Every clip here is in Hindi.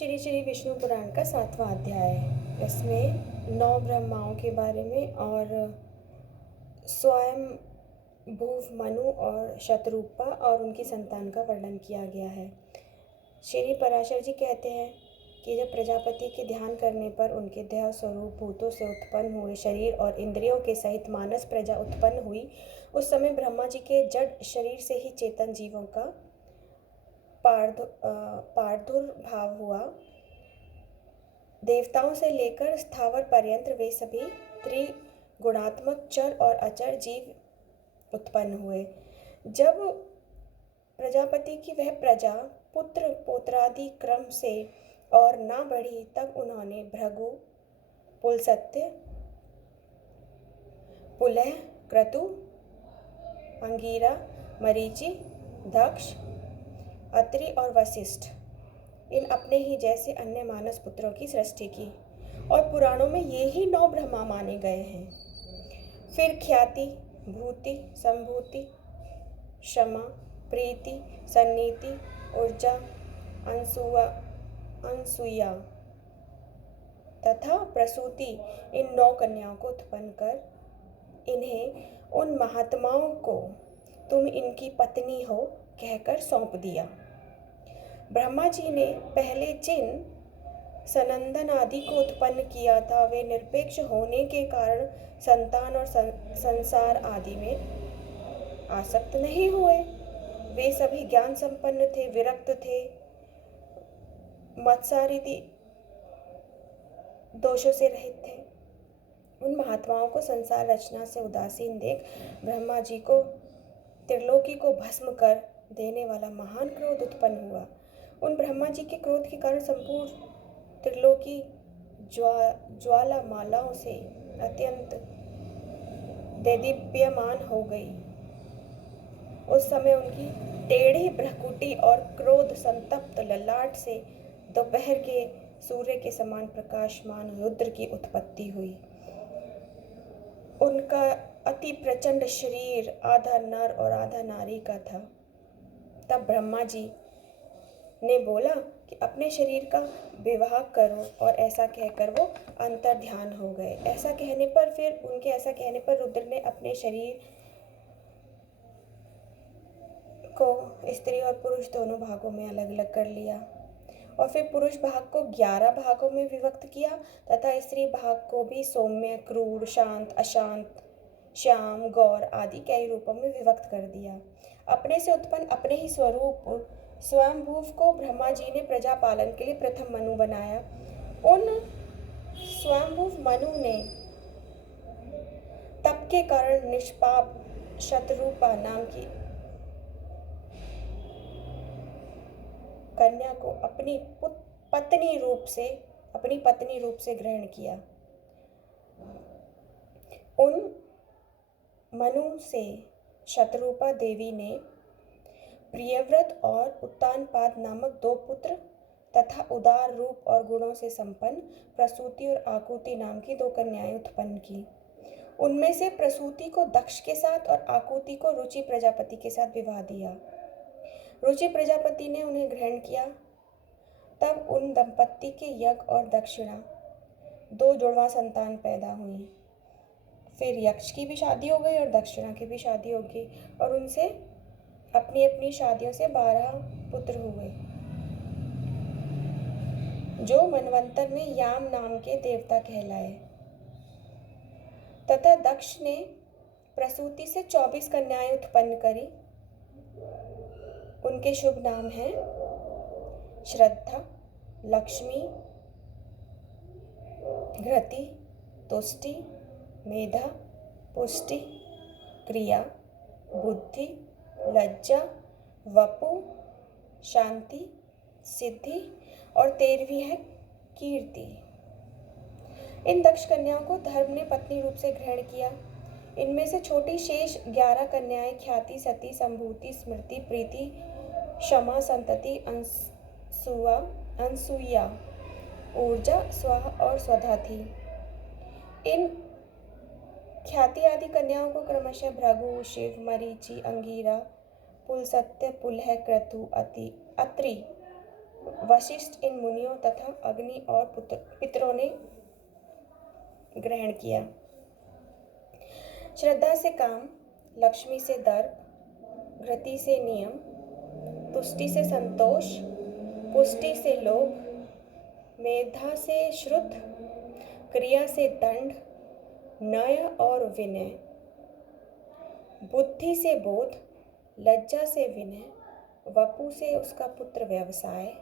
श्री श्री विष्णु पुराण का 7वां अध्याय है। इसमें 9 ब्रह्माओं के बारे में और स्वयं भूव मनु और शतरूपा और उनकी संतान का वर्णन किया गया है। श्री पराशर जी कहते हैं कि जब प्रजापति के ध्यान करने पर उनके देह स्वरूप भूतों से उत्पन्न हुए शरीर और इंद्रियों के सहित मानस प्रजा उत्पन्न हुई, उस समय ब्रह्मा जी के जड़ शरीर से ही चेतन जीवों का प्रादुर्भाव हुआ। देवताओं से लेकर स्थावर पर्यंत वे सभी त्रिगुणात्मक चर और अचर जीव उत्पन्न हुए। जब प्रजापति की वह प्रजा पुत्र पौत्रादि क्रम से और न बढ़ी, तब उन्होंने भृगु, पुलस्त्य, पुलह, क्रतु, अंगिरा, मरीचि, दक्ष, अत्रि और वशिष्ठ इन अपने ही जैसे अन्य मानस पुत्रों की सृष्टि की और पुराणों में ये ही 9 ब्रह्मा माने गए हैं। फिर ख्याति, भूति, संभूति, क्षमा, प्रीति, सन्नीति, ऊर्जा, अनसूया तथा प्रसूति इन 9 कन्याओं को उत्पन्न कर इन्हें उन महात्माओं को तुम इनकी पत्नी हो कहकर सौंप दिया। ब्रह्मा जी ने पहले जिन सनंदन आदि को उत्पन्न किया था, वे निरपेक्ष होने के कारण संतान और संसार आदि में आसक्त नहीं हुए। वे सभी ज्ञान संपन्न थे, विरक्त थे, मत्सरादि दोषों से रहित थे। उन महात्माओं को संसार रचना से उदासीन देख ब्रह्मा जी को त्रिलोकी को भस्म कर देने वाला महान क्रोध उत्पन्न हुआ। उन ब्रह्मा जी के क्रोध के कारण संपूर्ण त्रिलोकी ज्वालामालाओं से अत्यंत देदीप्यमान हो गई। उस समय उनकी टेढ़ी भ्रकुटी और क्रोध संतप्त ललाट से दोपहर के सूर्य के समान प्रकाशमान रुद्र की उत्पत्ति हुई। उनका अति प्रचंड शरीर आधा नर और आधा नारी का था। तब ब्रह्मा जी ने बोला कि अपने शरीर का विवाह करो, और ऐसा कहकर वो अंतर ध्यान हो गए। ऐसा कहने पर रुद्र ने अपने शरीर को स्त्री और पुरुष दोनों भागों में अलग अलग कर लिया और फिर पुरुष भाग को 11 भागों में विभक्त किया तथा स्त्री भाग को भी सौम्य, क्रूर, शांत, अशांत, श्याम, गौर आदि कई रूपों में विभक्त कर दिया। अपने से उत्पन्न अपने ही स्वरूप स्वयंभूव को ब्रह्मा जी ने प्रजा पालन के लिए प्रथम मनु बनाया। उन स्वयंभूव मनु ने तप के कारण निष्पाप शतरूपा नाम की कन्या को अपनी पत्नी रूप से ग्रहण किया। उन मनु से शतरूपा देवी ने प्रियव्रत और उत्तानपाद नामक 2 पुत्र तथा उदार रूप और गुणों से संपन्न प्रसूति और आकुति नाम की 2 कन्याएं उत्पन्न की। उनमें से प्रसूति को दक्ष के साथ और आकुति को रुचि प्रजापति के साथ विवाह दिया। रुचि प्रजापति ने उन्हें ग्रहण किया। तब उन दंपत्ति के यज्ञ और दक्षिणा 2 जुड़वा संतान पैदा हुई। फिर यक्ष की भी शादी हो गई और दक्षिणा की भी शादी हो गई और उनसे अपनी अपनी शादियों से 12 पुत्र हुए, जो मनवंतर में याम नाम के देवता कहलाए। तथा दक्ष ने प्रसूति से 24 कन्याएं उत्पन्न करी। उनके शुभ नाम हैं श्रद्धा, लक्ष्मी, घृति, तुष्टि, मेधा, पुष्टि, क्रिया, बुद्धि, लज्जा, वपु, शांति, सिद्धि और 13वीं है कीर्ति। इन दक्ष कन्याओं को धर्म ने पत्नी रूप से ग्रहण किया। इनमें से छोटी शेष 11 कन्याएं ख्याति, सती, संभूति, स्मृति, प्रीति, क्षमा, संतति, अनसूया, ऊर्जा, स्वाहा और स्वधा थी। इन ख्याति आदि कन्याओं को क्रमशः भृगु, शिव, मरीचि, अंगिरा, पुलस्त्य, पुलह, क्रतु, अत्रि, वशिष्ठ, इन मुनियों तथा अग्नि और पितरों ने ग्रहण किया। श्रद्धा से काम, लक्ष्मी से दर्प, घृति से नियम, तुष्टि से संतोष, पुष्टि से लोभ, मेधा से श्रुत, क्रिया से दंड, नय और विनय, बुद्धि से बोध, लज्जा से विनय, वपु से उसका पुत्र व्यवसाय,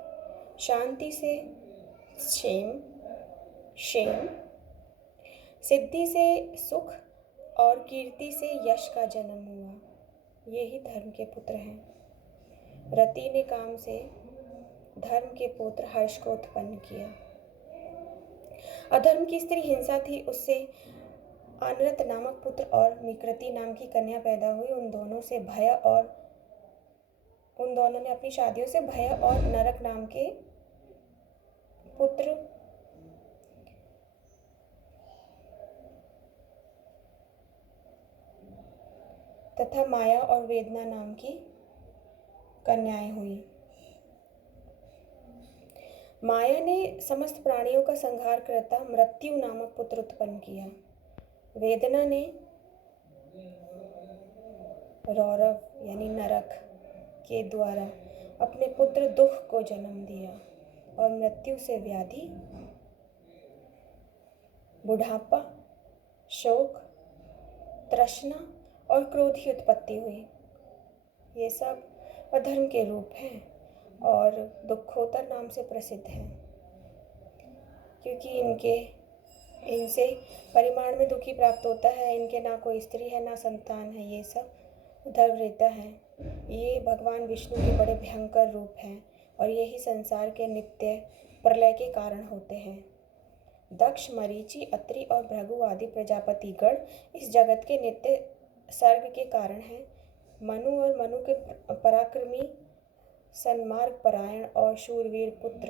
शांति से क्षेम, सिद्धि से सुख और कीर्ति से यश का जन्म हुआ। ये ही धर्म के पुत्र हैं। रति ने काम से धर्म के पुत्र हर्ष को उत्पन्न किया। अधर्म की स्त्री हिंसा थी, उससे अनृत नामक पुत्र और निकृति नाम की कन्या पैदा हुई। उन दोनों ने अपनी शादियों से भय और नरक नाम के पुत्र तथा माया और वेदना नाम की कन्याएं हुई। माया ने समस्त प्राणियों का संहार करता मृत्यु नामक पुत्र उत्पन्न किया। वेदना ने रौरव यानी नरक के द्वारा अपने पुत्र दुख को जन्म दिया और मृत्यु से व्याधि, बुढ़ापा, शोक, तृष्णा और क्रोध की उत्पत्ति हुई। ये सब अधर्म के रूप हैं और दुखोत्तर नाम से प्रसिद्ध हैं, क्योंकि इनसे परिमाण में दुखी प्राप्त होता है। इनके ना कोई स्त्री है ना संतान है। ये सब उद्धव रहता है। ये भगवान विष्णु के बड़े भयंकर रूप हैं और यही संसार के नित्य प्रलय के कारण होते हैं। दक्ष, मरीचि, अत्रि और भृगु आदि प्रजापति गण इस जगत के नित्य सर्ग के कारण हैं। मनु और मनु के पराक्रमी, सन्मार्ग परायण और शूरवीर पुत्र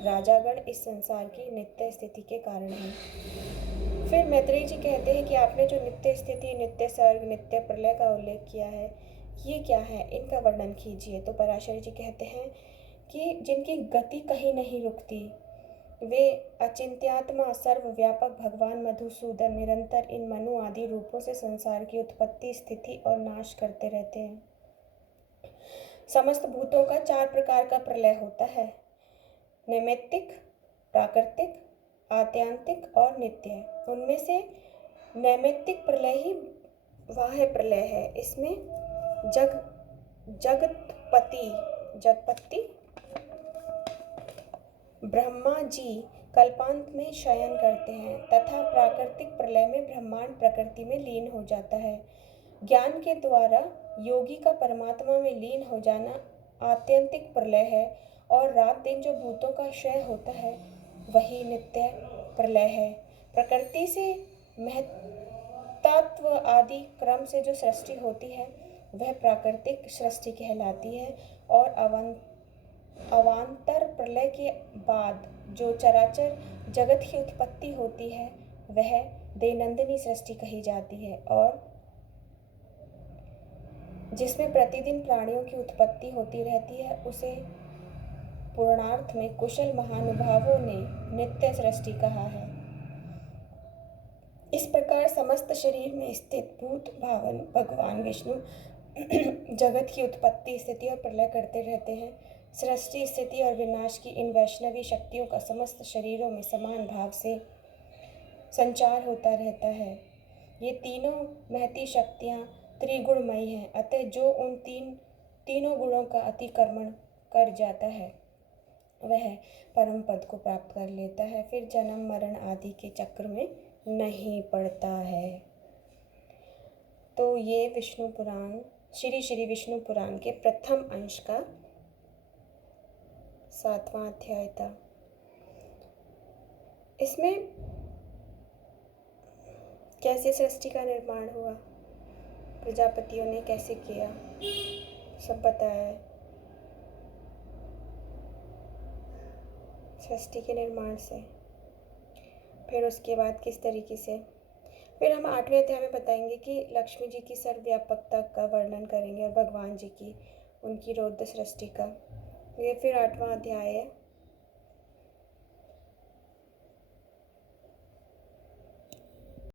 राजागण इस संसार की नित्य स्थिति के कारण हैं। फिर मैत्रेय जी कहते हैं कि आपने जो नित्य स्थिति, नित्य सर्ग, नित्य प्रलय का उल्लेख किया है, ये क्या है, इनका वर्णन कीजिए। तो पराशर जी कहते हैं कि जिनकी गति कहीं नहीं रुकती, वे अचिंत्यात्मा सर्वव्यापक भगवान मधुसूदन निरंतर इन मनु आदि रूपों से संसार की उत्पत्ति, स्थिति और नाश करते रहते हैं। समस्त भूतों का 4 प्रकार का प्रलय होता है: नैमित्तिक, प्राकृतिक, आत्यांतिक और नित्य। उनमें से नैमित्तिक प्रलय ही बाह्य प्रलय है। इसमें जगत्पति ब्रह्मा जी कल्पांत में शयन करते हैं तथा प्राकृतिक प्रलय में ब्रह्मांड प्रकृति में लीन हो जाता है। ज्ञान के द्वारा योगी का परमात्मा में लीन हो जाना आत्यंतिक प्रलय है और रात दिन जो भूतों का क्षय होता है वही नित्य प्रलय है। प्रकृति से महत्त्व आदि क्रम से जो सृष्टि होती है वह प्राकृतिक सृष्टि कहलाती है और अवान्तर प्रलय के बाद जो चराचर जगत की उत्पत्ति होती है वह दैनंदिनी सृष्टि कही जाती है और जिसमें प्रतिदिन प्राणियों की उत्पत्ति होती रहती है उसे पूर्णार्थ में कुशल महानुभावों ने नित्य सृष्टि कहा है। इस प्रकार समस्त शरीर में स्थित भूत भावन भगवान विष्णु जगत की उत्पत्ति, स्थिति और प्रलय करते रहते हैं। सृष्टि, स्थिति और विनाश की इन वैष्णवी शक्तियों का समस्त शरीरों में समान भाव से संचार होता रहता है। ये तीनों महती शक्तियाँ त्रिगुणमयी हैं, अतः जो उन तीनों गुणों का अतिक्रमण कर जाता है वह परम पद को प्राप्त कर लेता है, फिर जन्म मरण आदि के चक्र में नहीं पड़ता है। तो ये विष्णु पुराण, श्री विष्णु पुराण के प्रथम अंश का 7वां अध्याय था। इसमें कैसे सृष्टि का निर्माण हुआ, प्रजापतियों ने कैसे किया, सब बताया है। सृष्टि के निर्माण से, फिर उसके बाद किस तरीके से, फिर हम 8वें अध्याय में बताएंगे कि लक्ष्मी जी की सर्वव्यापकता का वर्णन करेंगे और भगवान जी की, उनकी रौद्र सृष्टि का। ये फिर 8वां अध्याय है।